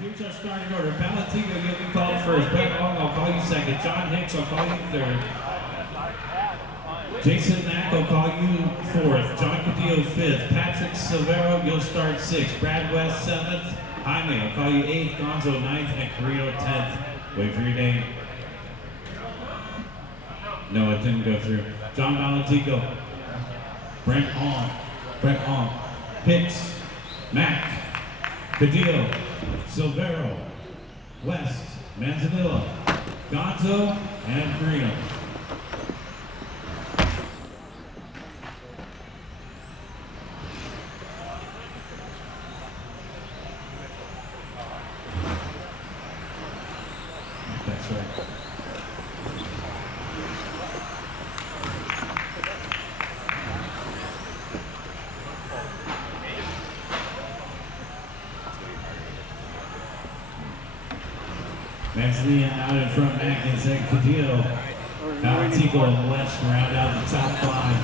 Here's our starting order. Valentino, you'll be called first. Ben Ong, I'll call you second. John Hicks, I'll call you third. Jason Mack, I'll call you fourth. John Cadillo, fifth. Patrick Silvero, you'll start sixth. Brad West, seventh. Jaime, I'll call you eighth. Gonzo, ninth. And Carrillo, 10th. Wait for your name. No, it didn't go through. John Valentino. Brent Ong. Hicks. Mack. Cadillo. Silvero. West. Manzanilla. Gonzo. And Carrillo. That's right. Manzanilla out in front, Mack and Zach Cadillo. Valentino and West round out the top five.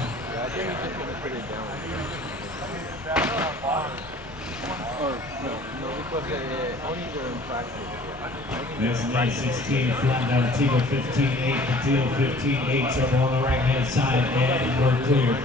Manzanilla 16, flat Valentino 15-8, Cadillo 15-8, trouble on the right hand side, and we're clear.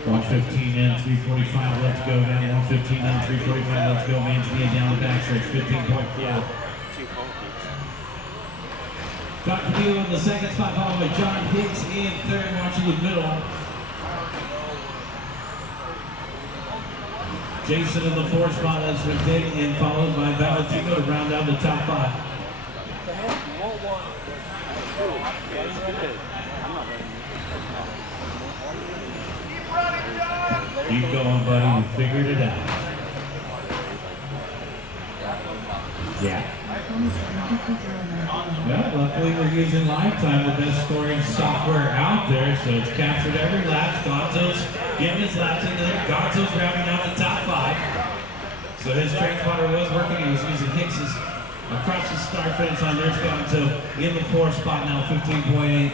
$115 in, 3:45 left to go. Down $115 in, 3:45 left to go. Manzanilla down the backstretch, 15.4. John Cadillo in the second spot, followed by John Hicks in third, watching the middle. Jason in the fourth spot as McDade, followed by Valentino to round out the top five. Keep going, buddy. We figured it out. Yeah. Well, luckily we're using Lifetime, the best scoring software out there, so it's captured every lap. Gonzo's getting his laps into there. Gonzo's rounding out the top five. So his train spotter was working. He was using Hicks's across the start finish line. There's Gonzo in the fourth spot now, 15.8.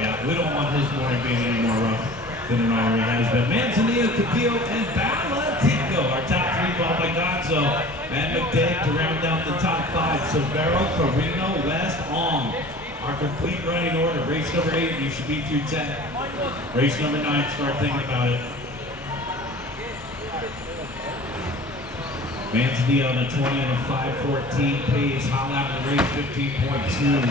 Yeah, we don't want his morning being any more rough than it already has been. Manzanilla, Cadillo, and Valentino, our top three, followed by Gonzo and McDade to round out the top five. Silvero, Carrillo, West, Ong. Our complete running order. Race number 8, you should be through 10. Race number 9, start thinking about it. Manzanilla on a 20 and a 5:14 pace. Hot out in the race, 15.2.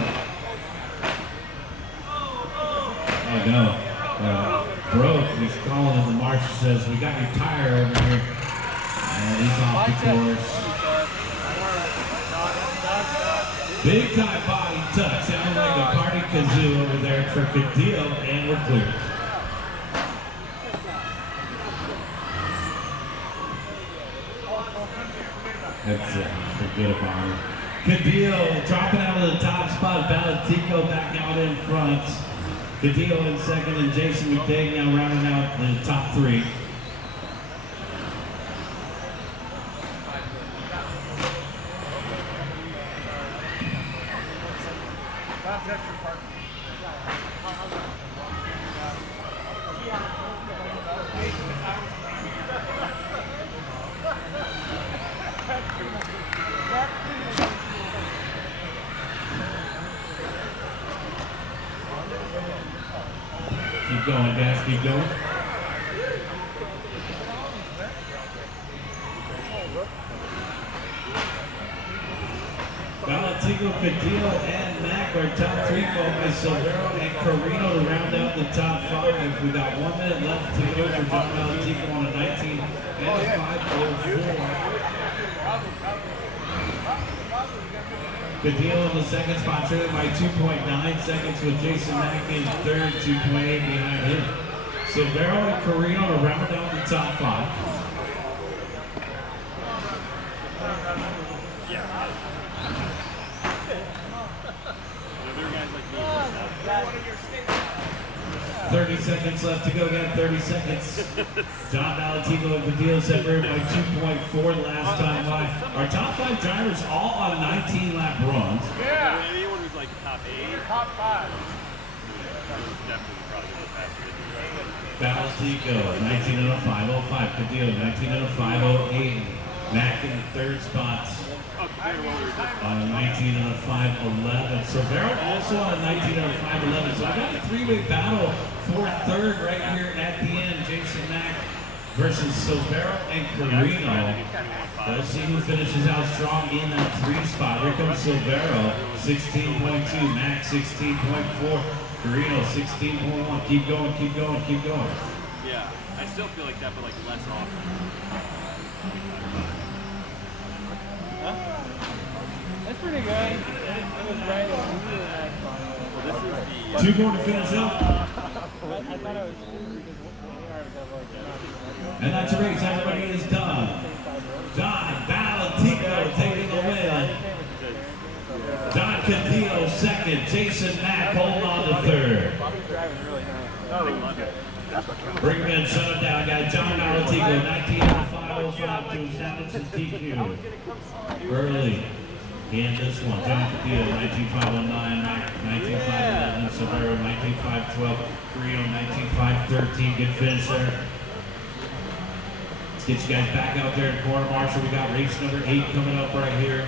Oh no. Broke, he's calling, and the marshal says, we got your tire over here. And he's off the course. Big time body touch. Sounds like a party kazoo over there for Cadillo, and we're clear. That's it. Forget about it. Cadillo dropping out of the top spot. Valentino back out in front. Cadillo in second, and Jason McDade now rounding out the top three. Keep going, guys, keep going. Valentino, Cadillo, and Mack are top three, followed by Silvero and Carrillo to round out the top five. We got 1 minute left to go for John Valentino on a 19 and a 5:04. Cadillo in the second spot, trailing by 2.9 seconds with Jason Mack in third, 2.8 behind him. Silvero and Carrillo to round out the top five. 30 seconds left to go. Again, 30 seconds. John Valentico and Cadillo separated by 2.4 last time by. Our top 5 drivers all on 19-lap runs. Yeah. Anyone who's like top 8? Top 5. Definitely probably go faster than Valentico, 19 and a 505. Cadillo, 19 and a 508. Mac in the third spot. On a 19 and a 511. So Barrett also on a 19 and a 511. So we got a 3-way battle for third right here at the end. Jason Mack versus Silvero and Carino. Let's see who finishes out strong in that 3 spot. Here comes Silvero, 16.2. Mack, 16.4. Carino, 16.1. Keep going, keep going, keep going. Yeah, I still feel like that, but like less often. That's pretty good. It was right on. Well, this is the... 2 more to finish up. I thought it was... And that's a race. Everybody is done. John Valentico taking the win. John Cadillo second. Jason Mack holding on to third. Bring him in, shut him down, guys. John Valentico, 19.505 to establish his DQ. Early in this one. John Cadillo, 19.509, Mack, 19.511, Silvero, 19.512, Carino, 19.513. Good finish there. Let's get you guys back out there in corner marshal. We got race number 8 coming up right here.